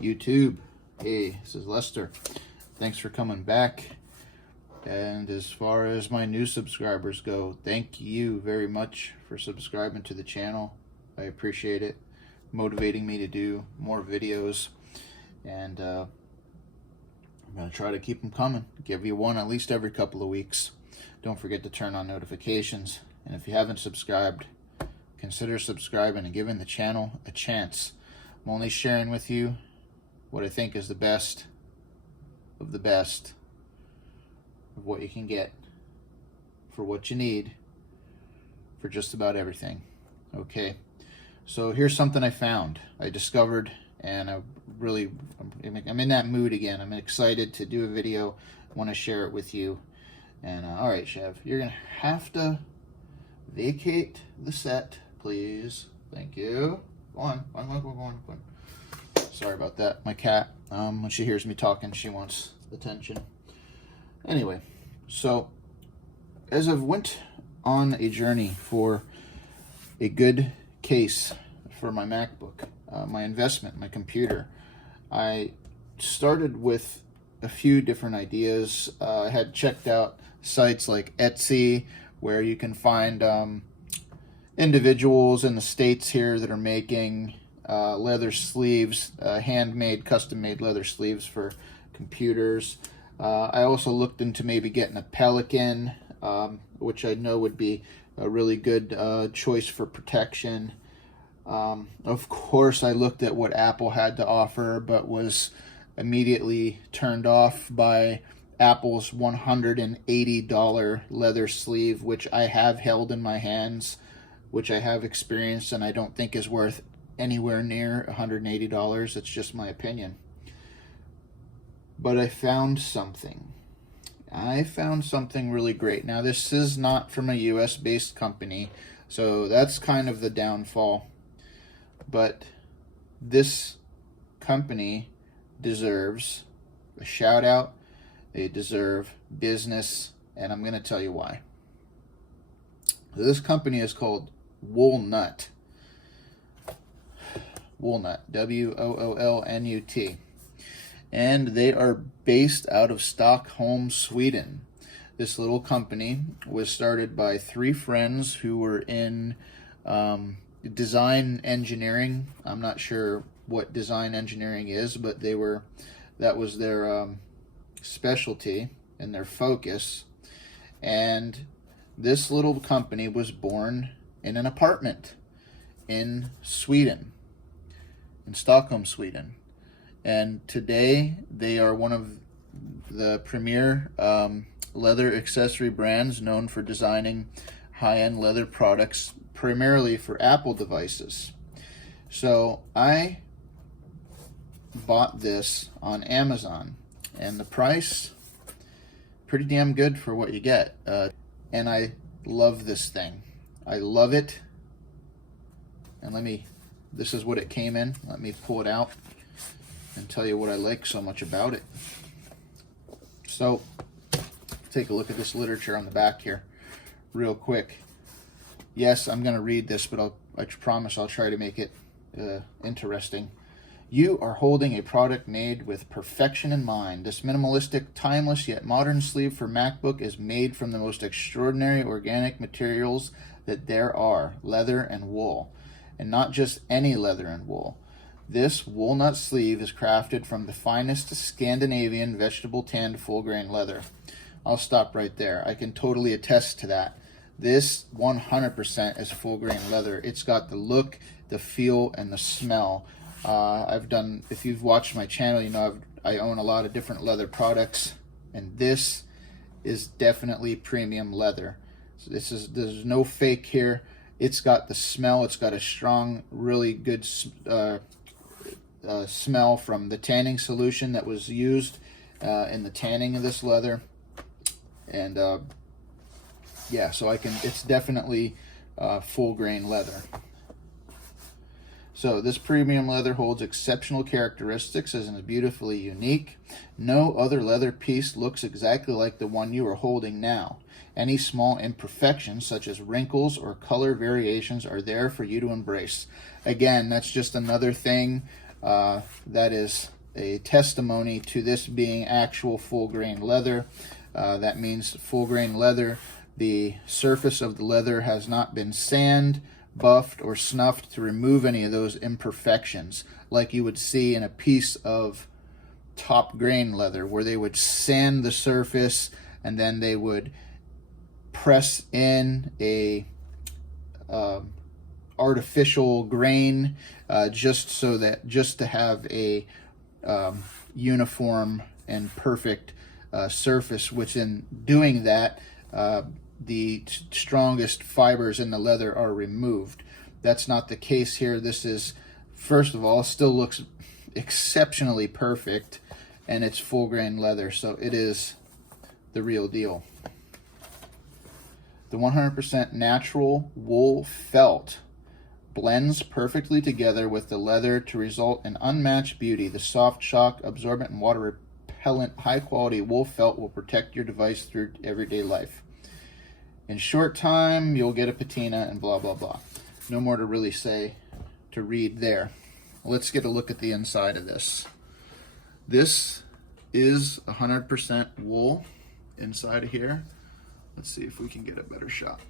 YouTube. Hey, this is Lester. Thanks for coming back. And as far as my new subscribers go, thank you very much for subscribing to the channel. I appreciate it. Motivating me to do more videos. And I'm going to try to keep them coming. Give you one at least every couple of weeks. Don't forget to turn on notifications. And if you haven't subscribed, consider subscribing and giving the channel a chance. I'm only sharing with you what I think is the best of what you can get for what you need for just about everything. Okay, so here's something I found, I discovered, and I'm in that mood again. I'm excited to do a video. I want to share it with you. And all right, Chev, you're gonna have to vacate the set, please. Thank you. Go on. Sorry about that. My cat, when she hears me talking, she wants attention. Anyway, so as I've went on a journey for a good case for my MacBook, my investment, my computer, I started with a few different ideas. I had checked out sites like Etsy, where you can find individuals in the States here that are making leather sleeves, handmade, custom-made leather sleeves for computers. I also looked into maybe getting a Pelican, which I know would be a really good choice for protection. Of course, I looked at what Apple had to offer, but was immediately turned off by Apple's $180 leather sleeve, which I have held in my hands, which I have experienced, and I don't think is worth anywhere near $180. It's just my opinion. But I found something. Really great. Now, this is not from a US-based company, so that's kind of the downfall. But this company deserves a shout out. They deserve business, and I'm going to tell you why. This company is called Woolnut. Woolnut, W-O-O-L-N-U-T. And they are based out of Stockholm, Sweden. This little company was started by three friends who were in design engineering. I'm not sure what design engineering is, but that was their specialty and their focus. And this little company was born in an apartment in Sweden, in Stockholm, Sweden. And today they are one of the premier leather accessory brands known for designing high-end leather products, primarily for Apple devices. So I bought this on Amazon, and the price, pretty damn good for what you get. And I love this thing. I love it. And this is what it came in. Let me pull it out and tell you what I like so much about it. So, take a look at this literature on the back here real quick. Yes, I'm going to read this, but I promise I'll try to make it interesting. You are holding a product made with perfection in mind. This minimalistic, timeless, yet modern sleeve for MacBook is made from the most extraordinary organic materials that there are, leather and wool. And not just any leather and wool. This Woolnut sleeve is crafted from the finest Scandinavian vegetable tanned full grain leather. I'll stop right there. I can totally attest to that. This 100% is full grain leather. It's got the look, the feel, and the smell. If you've watched my channel, you know I own a lot of different leather products, and this is definitely premium leather. So there's no fake here. It's got the smell. It's got a strong, really good smell from the tanning solution that was used in the tanning of this leather. And yeah, so it's definitely full grain leather. So this premium leather holds exceptional characteristics and is beautifully unique. No other leather piece looks exactly like the one you are holding now. Any small imperfections, such as wrinkles or color variations, are there for you to embrace. Again, that's just another thing that is a testimony to this being actual full grain leather. That means full grain leather. The surface of the leather has not been sanded, buffed, or snuffed to remove any of those imperfections like you would see in a piece of top grain leather, where they would sand the surface and then they would press in a artificial grain just to have a uniform and perfect surface, which in doing that the strongest fibers in the leather are removed. That's not the case here. This is, first of all, still looks exceptionally perfect, and it's full grain leather, so it is the real deal. The 100% natural wool felt blends perfectly together with the leather to result in unmatched beauty. The soft, shock absorbent, and water repellent high quality wool felt will protect your device through everyday life. In short time, you'll get a patina and blah, blah, blah. No more to really say, to read there. Let's get a look at the inside of this. This is 100% wool inside of here. Let's see if we can get a better shot.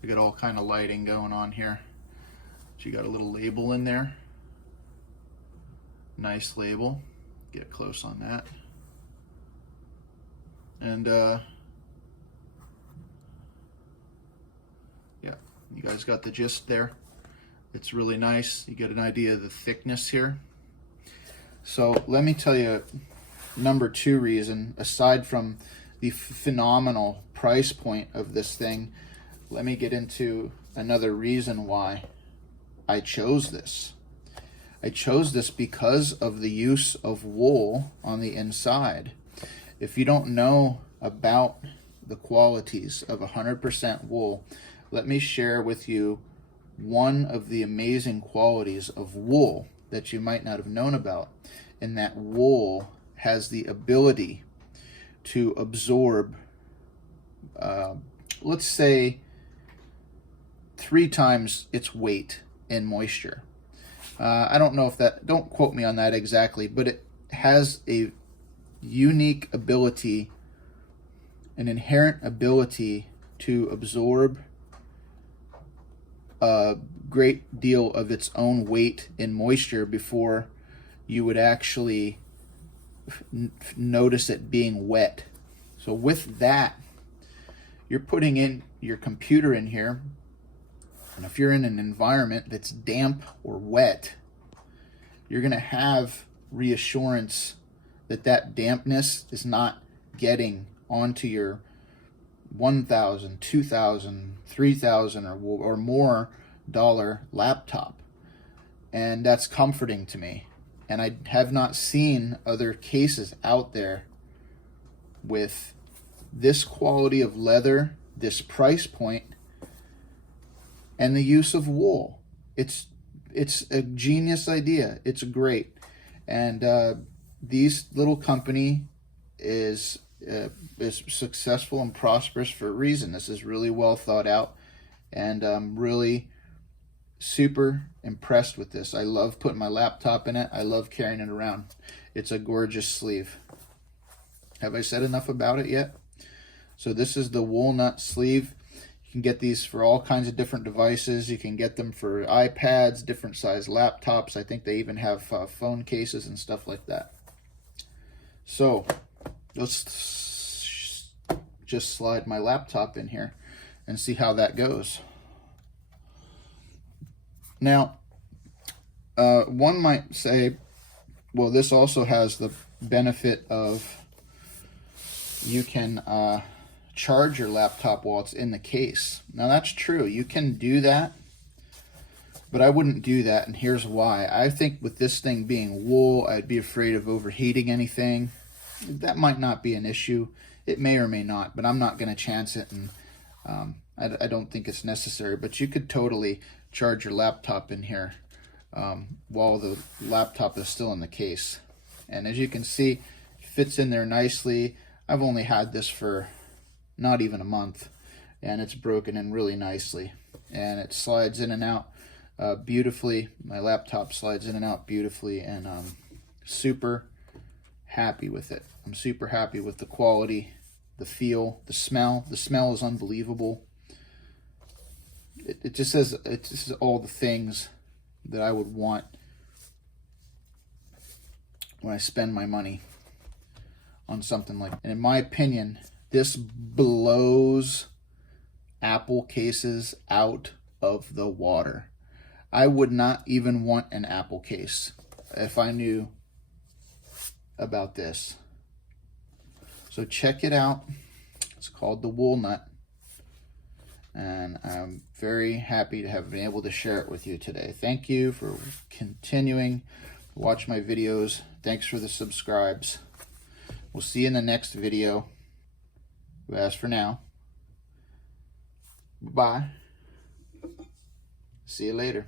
We got all kind of lighting going on here. So you got a little label in there. Nice label. Get close on that. And yeah, you guys got the gist there. It's really nice. You get an idea of the thickness here. So let me tell you number two reason, aside from the phenomenal price point of this thing, let me get into another reason why I chose this. I chose this because of the use of wool on the inside. If you don't know about the qualities of 100% wool, let me share with you one of the amazing qualities of wool that you might not have known about, and that wool has the ability to absorb, let's say, 3 times its weight in moisture. I don't know if that, don't quote me on that exactly, but it has a unique ability, an inherent ability to absorb a great deal of its own weight in moisture before you would actually notice it being wet. So with that, you're putting in your computer in here, and if you're in an environment that's damp or wet, you're going to have reassurance that that dampness is not getting onto your $1,000, $2,000, $3,000 or more dollar laptop. And that's comforting to me. And I have not seen other cases out there with this quality of leather, this price point, and the use of wool. It's a genius idea. It's great. And these little company is successful and prosperous for a reason. This is really well thought out, and I'm really super impressed with this. I love putting my laptop in it. I love carrying it around. It's a gorgeous sleeve. Have I said enough about it yet? So this is the Woolnut sleeve. You can get these for all kinds of different devices. You can get them for iPads, different size laptops. I think they even have phone cases and stuff like that. So let's just slide my laptop in here and see how that goes. Now, one might say, well, this also has the benefit of you can charge your laptop while it's in the case. Now, that's true. You can do that, but I wouldn't do that, and here's why. I think with this thing being wool, I'd be afraid of overheating anything. That might not be an issue. It may or may not, but I'm not going to chance it, and I don't think it's necessary. But you could totally charge your laptop in here while the laptop is still in the case. And as you can see, it fits in there nicely. I've only had this for not even a month, and it's broken in really nicely. And it slides in and out beautifully. My laptop slides in and out beautifully, and I'm super happy with it. I'm super happy with the quality, the feel, the smell. The smell is unbelievable. It just says, it just says all the things that I would want when I spend my money on something like that. And in my opinion, this blows Apple cases out of the water. I would not even want an Apple case if I knew about this. So check it out. It's called the Woolnut, and I'm very happy to have been able to share it with you today. Thank you for continuing to watch my videos. Thanks for the subscribes. We'll see you in the next video. As for now, bye. See you later.